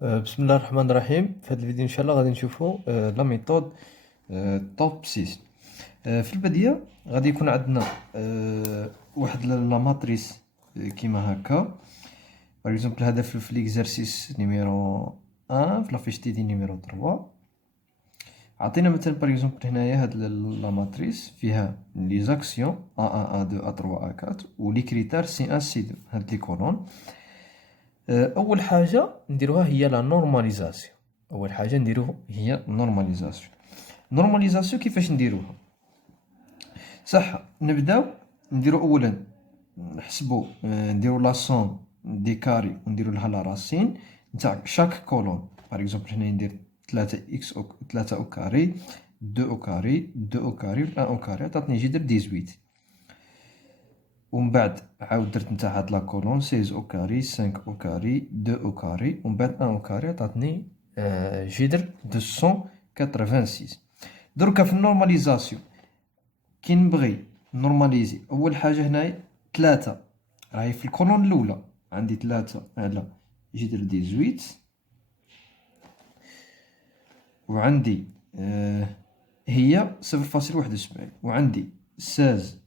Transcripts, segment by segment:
بسم الله الرحمن الرحيم. في هذا الفيديو ان شاء الله غادي نشوفوا لا ميثود توب 6. في البدايه غادي يكون عندنا واحد لا ماتريس كيما هكا. باغ اكزومبل هذا في ليكزارسيس نيميرو 1 في لافيش تي دي نيميرو 3. عطينا مثلا باغ اكزومبل هنايا هاد لا ماتريس فيها لي زاكسيون A1 A2 A3 A4 و لي كريتير C1 C2 هاد لي كولون. اول حاجه نديروها هي لا نورماليزاسيون. اول حاجه نديروها هي نورماليزاسيون كيفاش نديروها؟ صح، نبداو نديرو اولا نحسبو نديرو لا سوم دي كاري ونديرو لها لا راسين نتاع شاك كولون. باغ اكزومبل هنا ندير 3 اكس او 3 او كاري 2 او كاري 2 او كاري 1 او كاري عطاتني جدر 18. ومن بعد عاود درت نتاع هاد لا كولون 16 او كاري 5 او كاري 2 او كاري ومن بعد 1 او كاري عطاتني جدر 286. دركا في النورماليزاسيون كي نبغي نورماليزي اول حاجه هنايا 3 راهي في الكولون الاولى عندي 3 على جدر 18 وعندي هي 0.71 وعندي 16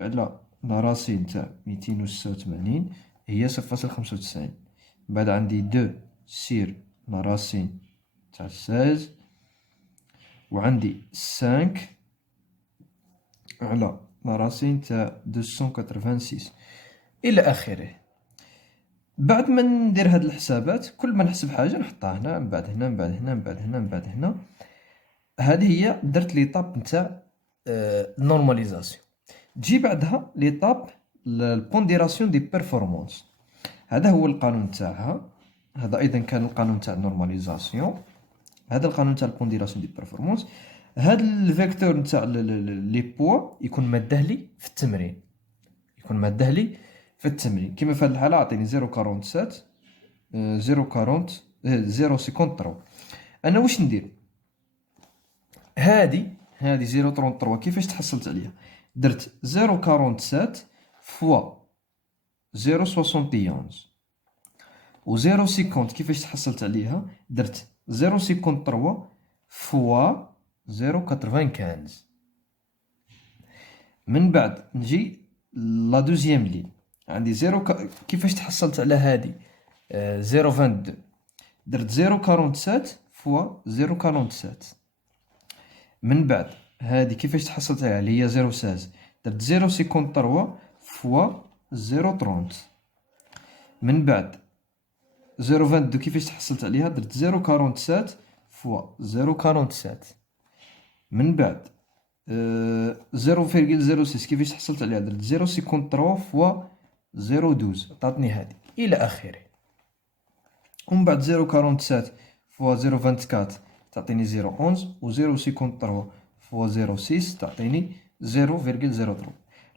على لا راسين تاع 286 هي 0.95. بعد عندي 2 سير لا راسين تاع 16 وعندي 5 على لا راسين تاع 286 الى اخره. بعد ما ندير هاد الحسابات كل ما نحسب حاجه نحطها هنا من بعد هنا من بعد هنا من بعد هنا من بعد هنا. هذه هي درت ليطاب نتاع النورماليزاسيون. تجي بعدها ليطاب البونديراسيون دي بيرفورمانس. هذا هو القانون تاعها. هذا ايضا كان القانون تاع النورماليزاسيون. هذا القانون تاع البونديراسيون دي بيرفورمانس. هذا الفيكتور نتاع لي بوا يكون ماده لي في التمرين. يكون ماده لي في التمرين كيما في هذه الحاله عطيني 0.47 0.40 0.53. انا واش ندير؟ هذه 0.33 كيفاش تحصلت عليها؟ درت 0.47 فوا 0.71 و 0.50 كيفاش تحصلت عليها؟ درت 0.53 فوا 0.95. من بعد نجي لا دوزيام لين عندي كيفاش تحصلت على هذه 0.22 درت 0.47 فوا 0.47. من بعد هذه كيفاش تحصلت عليها اللي هي 0.16 درت 0.53 فوا 0.30. من بعد 0.22 كيفاش تحصلت عليها درت 0.47 فوا 0.47. من بعد 0.06 كيفاش تحصلت عليها درت 0.53 فوا 0.12 عطاتني هذه الى اخره. ومن بعد 0.47 فوا 0.24 تعطيني 0.11 و 0.53 فوا 0.6 تعطيني 0.03.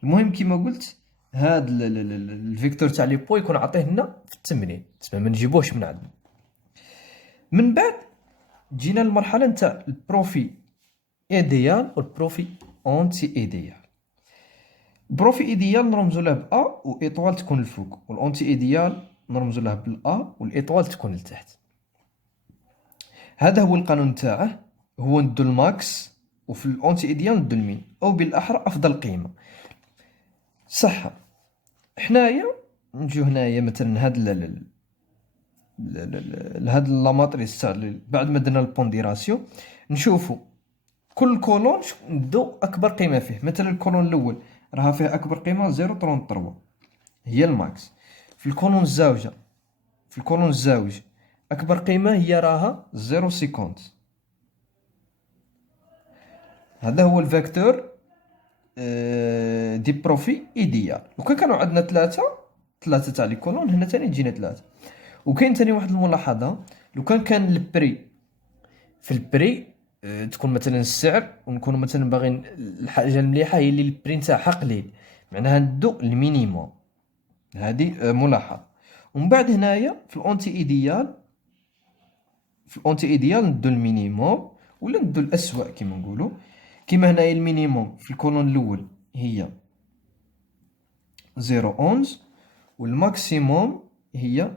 المهم كيما قلت هاد الفيكتور تاع لي بو يكون عطيه لنا في التمرين تسمى ما نجيبوهش من عندنا. من بعد جينا للمرحله نتاع البروفي ايديال والبروفي اونتي ايديال. البروفي ايديال نرمزو له ب ا و ايطوال تكون الفوق والانتي ايديال نرمزو له بالا والايطوال تكون لتحت. هذا هو القانون تاعه. هو ندو الماكس وفي الانتي ايديال ندو المين او بالاحرى افضل قيمه. صح، حنايا نجيو هنايا مثلا هاد هاد لا ماتريس تاع بعد ما درنا البونديراسيون نشوفو كل كولون ندو اكبر قيمه فيه. مثلا الكولون الاول راها فيه اكبر قيمه 0.33 هي الماكس. في الكولون الزاوج اكبر قيمه هي راها 0.50. هذا هو الفيكتور دي بروفي ايديال. وكان كانوا عندنا ثلاثه تاع لي كولون هنا ثاني تجينا ثلاثه. وكاين ثاني واحد الملاحظه، لو كان البري في البري تكون مثلا السعر ونكونوا مثلا باغيين الحاجه المليحه هي اللي البري نتاعها قليل معناها ندو المينيموم. هذه ملاحظه. ومن بعد هنايا في الانتي ايديال ندو المينيموم ولا ندو الاسوأ كيما نقولوا. كيما هنايا المينيموم في الكولون الاول هي 0.11 والماكسيموم هي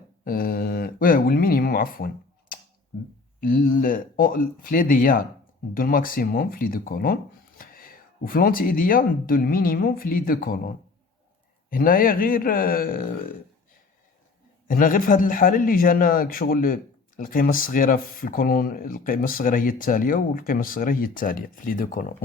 والمينيموم عفوا في ليديال ندو الماكسيموم في لي دو كولون، وفي لونتي ايديال ندو المينيموم في لي دو كولون. هنايا هنا غير في هذه الحالة اللي جانا شغل القيمة الصغيرة في الكولون، القيمة الصغيرة هي التالية والقيمة الصغيرة هي التالية في لي دو كولون.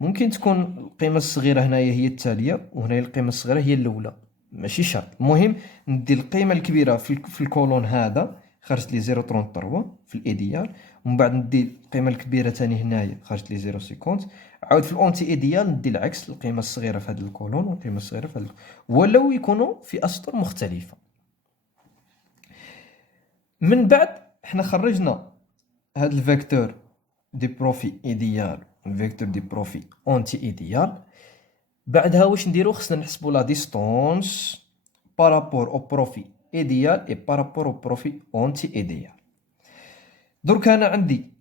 ممكن تكون القيمة الصغيرة هنايا هي التالية وهنايا القيمة الصغيرة هي الأولى، ماشي شرط. المهم ندي القيمة الكبيرة في الكولون هذا خرجت لي 0.33 في الإيديال، ومن بعد ندي القيمة الكبيرة تاني هنايا خرجت لي 0.50. عاود في الأونتي إيديال ندي العكس، القيمة الصغيرة في هذا الكولون والقيمة الصغيرة في هذا ولو يكونوا في أسطر مختلفة. من بعد حنا خرجنا هاد الفيكتور دي بروفي ايديال والفيكتور دي بروفي اونتي ايديال. بعدها واش نديرو؟ خصنا نحسبو لا ديستونس بارابور او بروفي ايديال اي بارابور او بروفي اونتي ايديال. درك انا عندي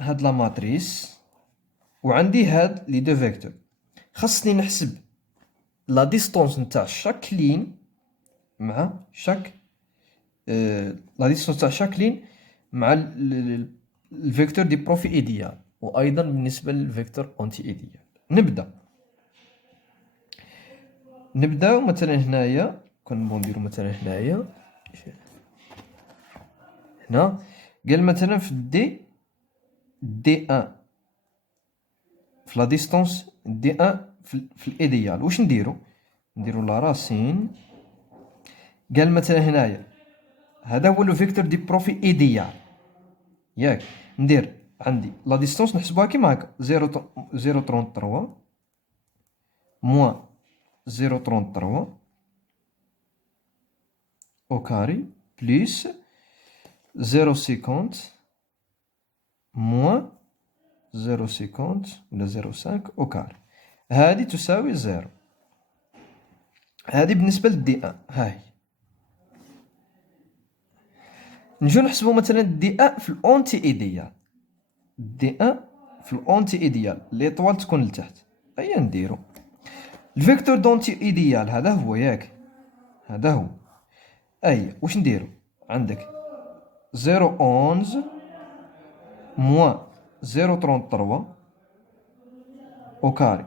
هاد لا ماتريس وعندي هاد لي دو فيكتور، خاصني نحسب لا ديستونس نتاع شاك لين مع شاك لا ديستونس تاع شاك لين مع الفيكتور دي بروفي ايديال، وايضا بالنسبه للفيكتور اونتي ايديال. نبداو مثلا هنايا كنبغيو نديرو مثلا هنايا هنا قال مثلا في دي ان في لا ديستونس دي ان في الايديال. واش نديرو لا راسين. قال مثلا هنايا هذا هو لو فيكتور دي بروفي ايديال، ياك ندير عندي لا ديستونس نحسبوها كيما هكا 0.33 موان 0.33 au carré plus 0,50 moins 0,50 ولا 0,5 au carré. هذه تساوي 0. هذه بالنسبة للدي ان. هاي نجو نحسبو مثلا دي ان في الاونتي ايديال. دي ان في الاونتي ايديال ليطوال تكون لتحت. ايا نديرو الفيكتور دونتي ايديال هذا هو، ياك هذا هو. اي واش نديرو؟ عندك 0,11 moins 0,33 au carré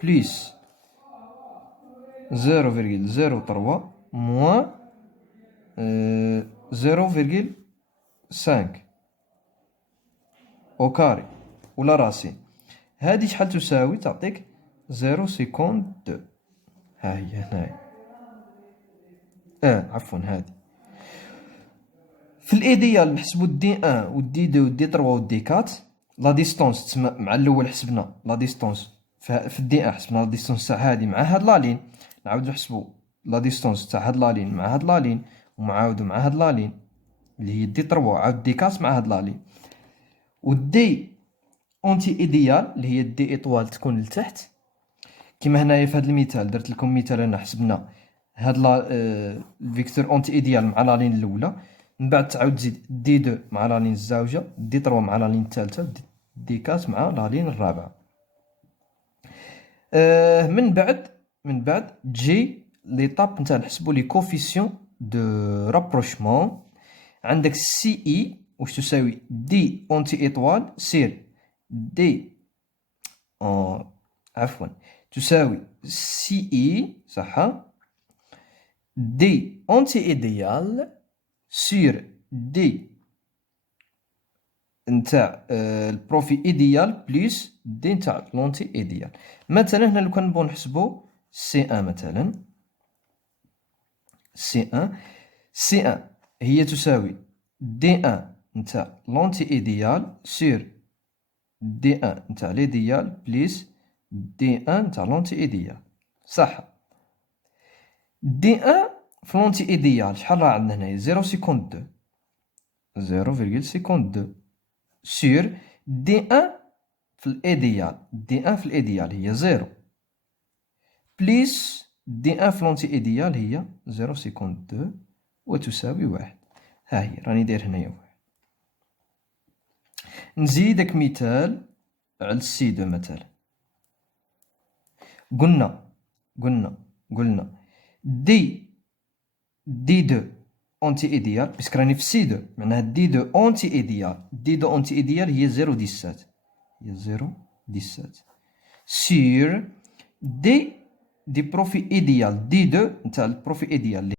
plus 0,03 moins 0,5 au carré ولا راسين. هذه شحال تساوي؟ تعطيك 0.52. ها هي هنايا. عفوا هذه في الايديال نحسبو دي ان ودي دو ودي تروا ودي كات. لا ديستونس تسمى مع الاول حسبنا لا ديستونس في الدي ان، حسبنا لا ديستونس تاع هذه مع هاد لا لين. نعاودو نحسبو لا ديستونس تاع هاد لا لين مع هاد لا لين، ومعاودو مع هاد لا لين اللي هي دي تروا، عاود دي كات مع هاد لا لين. والدي اونتي ايديال اللي هي الدي ايطوال تكون لتحت كيما هنايا في هاد المثال. درت لكم مثال انا حسبنا هاد لا الفيكتور اونتي ايديال مع لا لين الاولى، من بعد تعاود تزيد دي دو مع لا لين الزاوجه، دي 3 مع لا لين الثالثه، دي 4 مع لا لين الرابعه. من بعد تجي ليطاب نتاع نحسبوا لي كوفيسيون دو رابروشمون. عندك سي اي واش تساوي دي اونتي ايطوال سير دي عفوا تساوي سي اي صح دي اونتي ايديال سير دي نتاع البروفي ايديال بليس دي نتاع لونتي ايديال. مثلا هنا لو كان نبغوا نحسبوا سي ان، مثلا سي ان هي تساوي دي ان نتاع لونتي ايديال سير دي ان نتاع ليديال بليس دي ان نتاع لونتي ايديال، صح. دي ان في لونتي ايديال شحال راه عندنا هنايا؟ 0.52 0,52 سير دي ان في الايديال. دي ان في الايديال هي 0 بليس دي ان في لونتي ايديال هي 0.52 وتساوي 1. ها هي راني داير هنايا 1. نزيدك مثال على السي دو. مثلا قلنا دي دو اونتي ايديال بيسك راني في سي 2 معناها دي دو اونتي ايديال، دي دو اونتي ايديال هي 0.17 هي 0.17 سير دي بروفي ايديال، دي دو نتاع البروفي ايديال